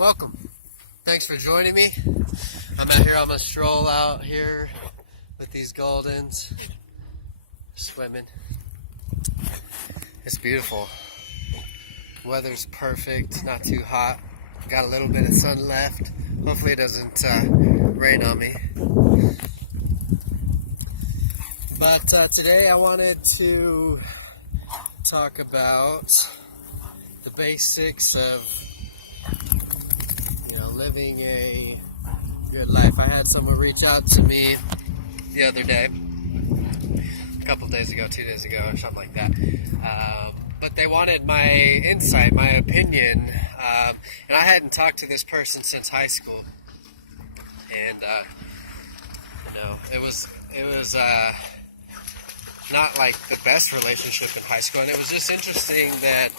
Welcome. Thanks for joining me. I'm out here on my stroll out here with these Goldens swimming. It's beautiful. Weather's perfect, not too hot. Got a little bit of sun left. Hopefully it doesn't rain on me. But today I wanted to talk about the basics of living a good life. I had someone reach out to me the other day, a couple days ago, 2 days ago, or something like that. But they wanted my insight, my opinion, and I hadn't talked to this person since high school. And it was not like the best relationship in high school, and it was just interesting that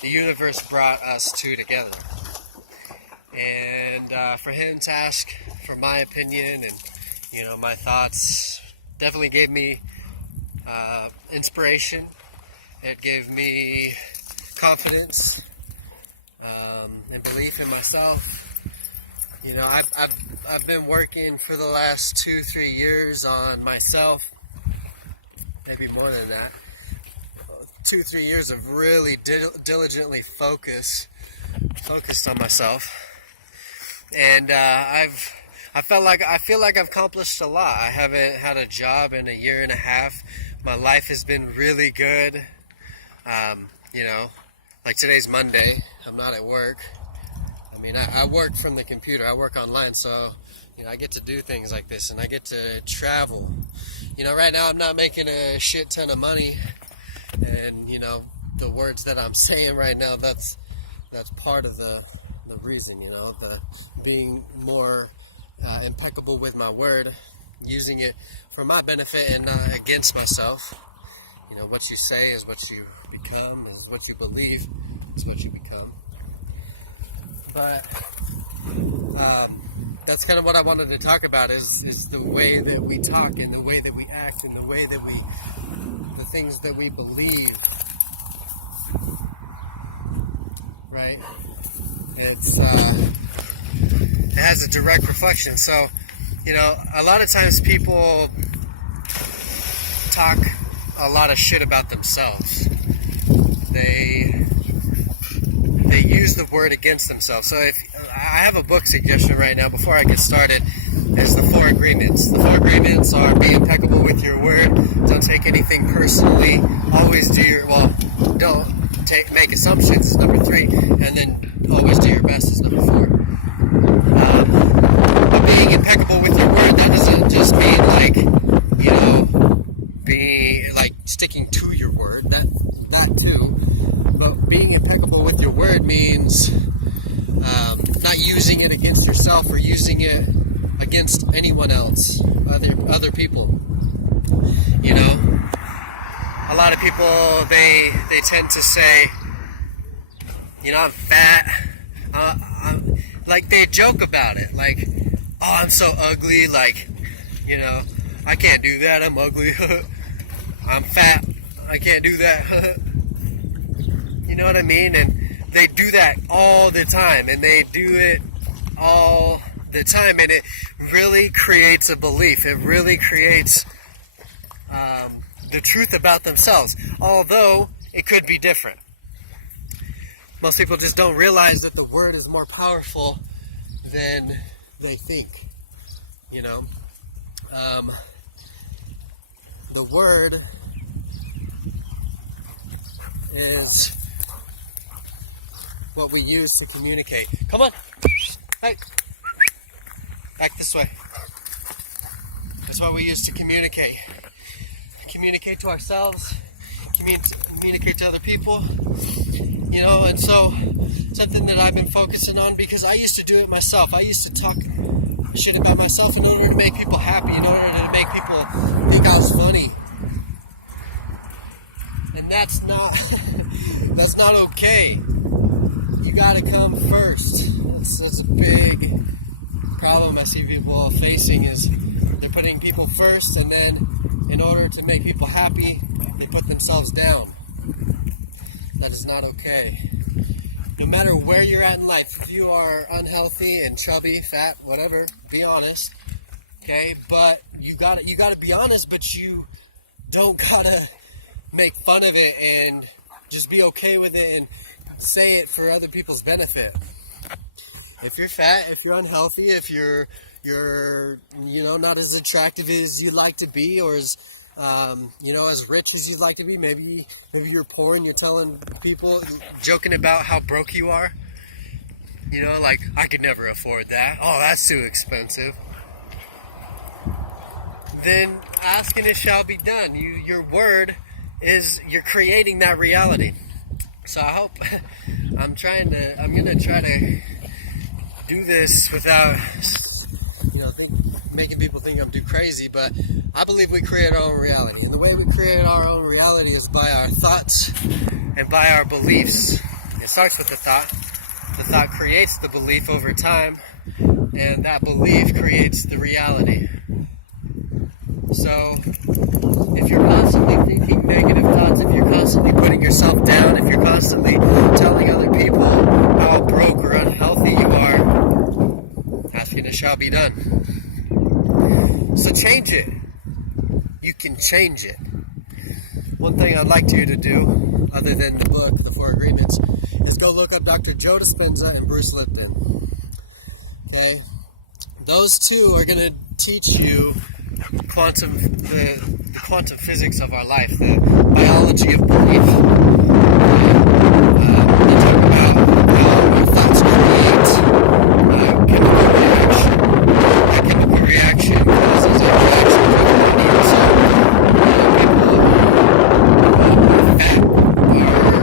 the universe brought us two together. And for him to ask for my opinion and my thoughts definitely gave me inspiration. It gave me confidence and belief in myself. I've been working for the last 2-3 years on myself, maybe more than that. 2-3 years of really diligently focused on myself. And I feel like I've accomplished a lot. I haven't had a job in 1.5 years. My life has been really good. Like today's Monday. I'm not at work. I work from the computer. I work online, so I get to do things like this, and I get to travel. Right now I'm not making a shit ton of money, and the words that I'm saying right now, that's part of the reason, the being more impeccable with my word, using it for my benefit and not against myself. What you say is what you become, is what you believe is what you become. But that's kind of what I wanted to talk about is the way that we talk and the way that we act and the way that the things that we believe, right? It has a direct reflection. So, a lot of times people talk a lot of shit about themselves. They use the word against themselves. So if I have a book suggestion right now before I get started, is the 4 agreements. The 4 agreements are: be impeccable with your word, don't take anything personally, always don't make assumptions, number 3, and then always do your best is number 4. But being impeccable with your word, that doesn't just mean being sticking to your word, that too. But being impeccable with your word means not using it against yourself or using it against anyone else, other people. A lot of people, they tend to say, I'm fat. They joke about it. I'm so ugly. I can't do that. I'm ugly. I'm fat. I can't do that. You know what I mean? And they do that all the time. And they do it all the time. And it really creates a belief. It really creates the truth about themselves. Although it could be different. Most people just don't realize that the word is more powerful than they think. The word is what we use to communicate. Come on! Hey! Back this way. That's what we use to communicate. Communicate to ourselves, communicate to other people. And so something that I've been focusing on, because I used to do it myself. I used to talk shit about myself in order to make people happy, in order to make people think I was funny. And that's not okay. You gotta come first. That's a big problem I see people facing, is they're putting people first, and then in order to make people happy, they put themselves down. That is not okay. no matter where you're at in life, if you are unhealthy and chubby, fat, whatever, be honest, okay? But you gotta be honest, but you don't gotta make fun of it and just be okay with it and say it for other people's benefit. If you're fat, if you're unhealthy, if you're not as attractive as you'd like to be, or as as rich as you'd like to be, maybe you're poor and you're telling people, joking about how broke you are, like, I could never afford that, oh, that's too expensive, then ask and it shall be done. Your word is, you're creating that reality. So I hope I'm gonna try to do this without making people think I'm too crazy, but I believe we create our own reality, and the way we create our own reality is by our thoughts and by our beliefs. It starts with the thought creates the belief over time, and that belief creates the reality. So if you're constantly thinking negative thoughts, if you're constantly putting yourself down, if you're constantly telling other people how broke or unhealthy you are, asking it shall be done. So change it. You can change it. One thing I'd like you to do, other than the book, The Four Agreements, is go look up Dr. Joe Dispenza and Bruce Lipton. Okay? Those two are going to teach you the quantum physics of our life, the biology of belief. They talk about how our thoughts create a chemical reaction causes a reaction to the body. So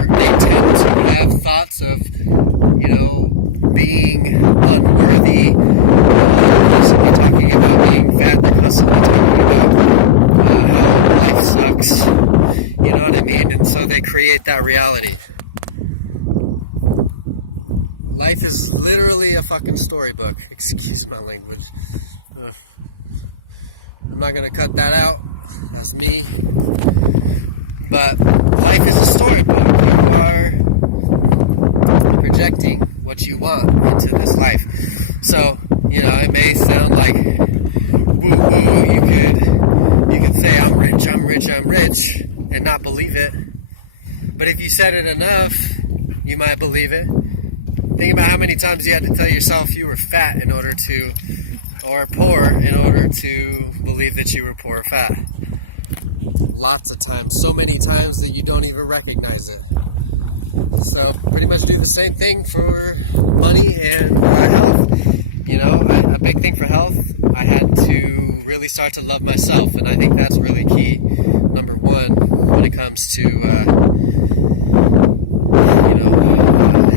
they tend to have thoughts of, being unworthy, constantly talking about being fat, they're constantly talking about how life sucks, you know what I mean? And so they create that reality. Life is literally a fucking storybook. Excuse my language. I'm not gonna cut that out. That's me. But life is a storybook. You are projecting what you want into this life. So, it may sound like woo-woo. You could say, I'm rich, and not believe it. But if you said it enough, you might believe it. Think about how many times you had to tell yourself you were fat or poor in order to believe that you were poor or fat. Lots of times, so many times that you don't even recognize it. So pretty much do the same thing for money and health. A big thing for health, I had to really start to love myself, and I think that's really key. Number one, when it comes to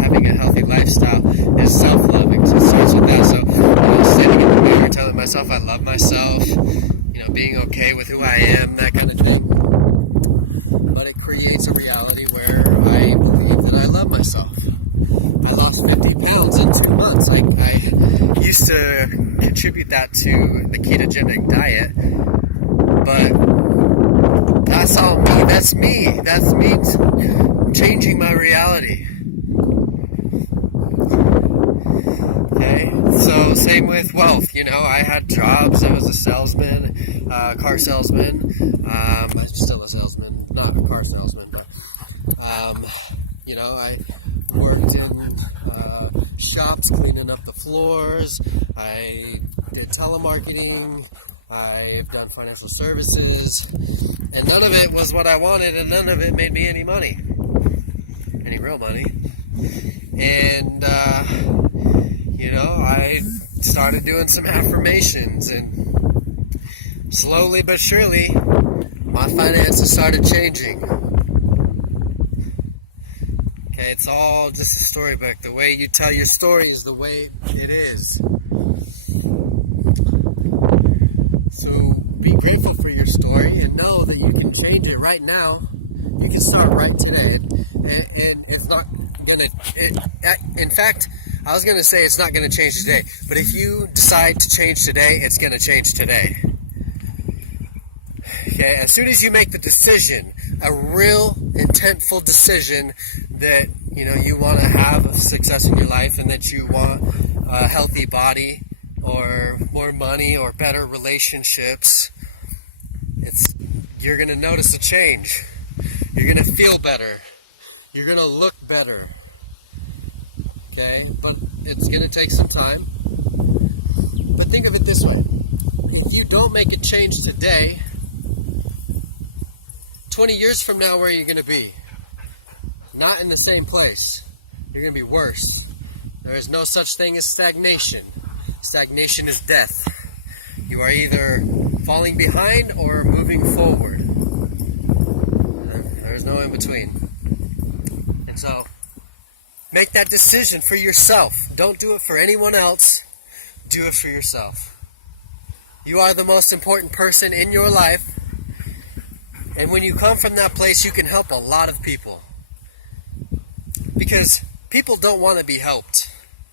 having a healthy lifestyle, is self-loving. So it starts with that. So standing in the mirror, telling myself I love myself, being okay with who I am, that kind of thing. But it creates a reality where I believe that I love myself. I lost 50 pounds in 2 months. I used to contribute that to the ketogenic diet, but that's all me. That's me. That's me changing my reality. Okay, so same with wealth. I had jobs. I was a salesman, car salesman. I'm still a salesman, not a car salesman, but I worked in shops cleaning up the floors. I did telemarketing. I've done financial services, and none of it was what I wanted, and none of it made me any money, any real money. And I started doing some affirmations, and slowly but surely my finances started changing. Okay, it's all just a storybook. The way you tell your story is the way it is. So be grateful for your story and know that you can change it right now. You can start right today, and it's not gonna. In fact, I was gonna say it's not gonna change today, but if you decide to change today, it's gonna change today. Okay, as soon as you make the decision, a real intentful decision that you want to have success in your life and that you want a healthy body or more money or better relationships, you're going to notice a change. You're going to feel better. You're going to look better. Okay? But it's going to take some time. But think of it this way. If you don't make a change today, 20 years from now, where are you going to be? Not in the same place. You're going to be worse. There is no such thing as stagnation. Stagnation is death. You are either falling behind or moving forward. There's no in between. And so, make that decision for yourself. Don't do it for anyone else. Do it for yourself. You are the most important person in your life. And when you come from that place, you can help a lot of people. Because people don't want to be helped.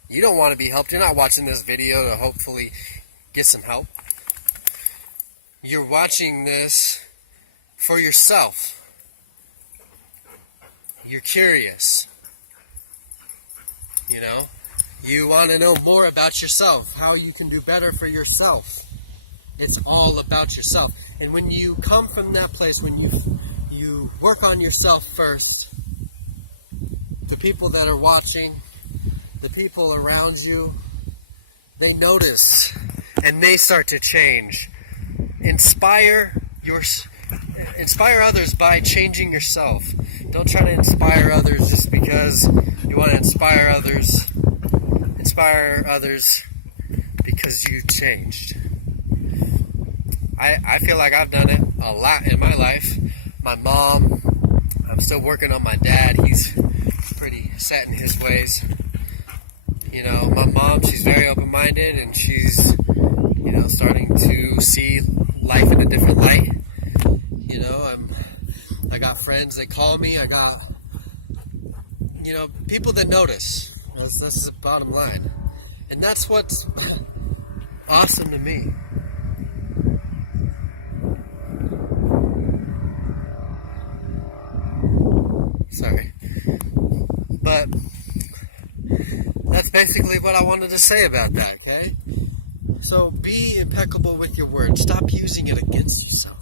You don't want to be helped. You're not watching this video to hopefully get some help. You're watching this for yourself. You're curious. You want to know more about yourself, how you can do better for yourself. It's all about yourself. And when you come from that place, when you work on yourself first, the people that are watching, the people around you, they notice and they start to change. Inspire others by changing yourself. Don't try to inspire others just because you want to inspire others. Inspire others because you changed. I feel like I've done it a lot in my life. My mom, I'm still working on my dad. He's pretty set in his ways. My mom, she's very open-minded and she's, starting to see life in a different light. I got friends that call me. I got, people that notice. That's the bottom line. And that's what's awesome to me. Sorry. But that's basically what I wanted to say about that, okay? So be impeccable with your words. Stop using it against yourself.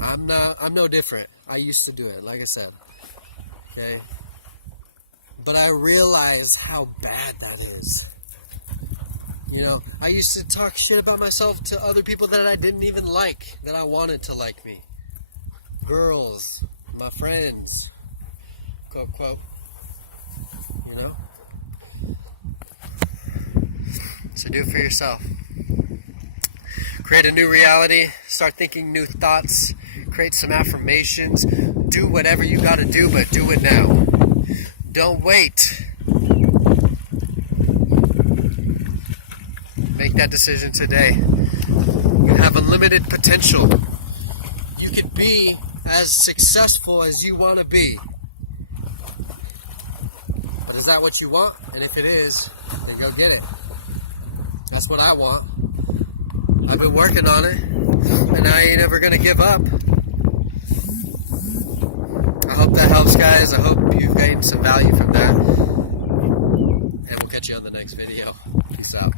I'm no different. I used to do it, like I said. Okay? But I realize how bad that is. I used to talk shit about myself to other people that I didn't even like, that I wanted to like me. Girls, my friends, quote, quote, So do it for yourself. Create a new reality, start thinking new thoughts, create some affirmations, do whatever you gotta do, but do it now. Don't wait. Make that decision today. You have unlimited potential. You can be as successful as you want to be. But is that what you want? And if it is, then go get it. That's what I want. I've been working on it, and I ain't ever going to give up. I hope that helps, guys. I hope you've gained some value from that. And we'll catch you on the next video. Peace out.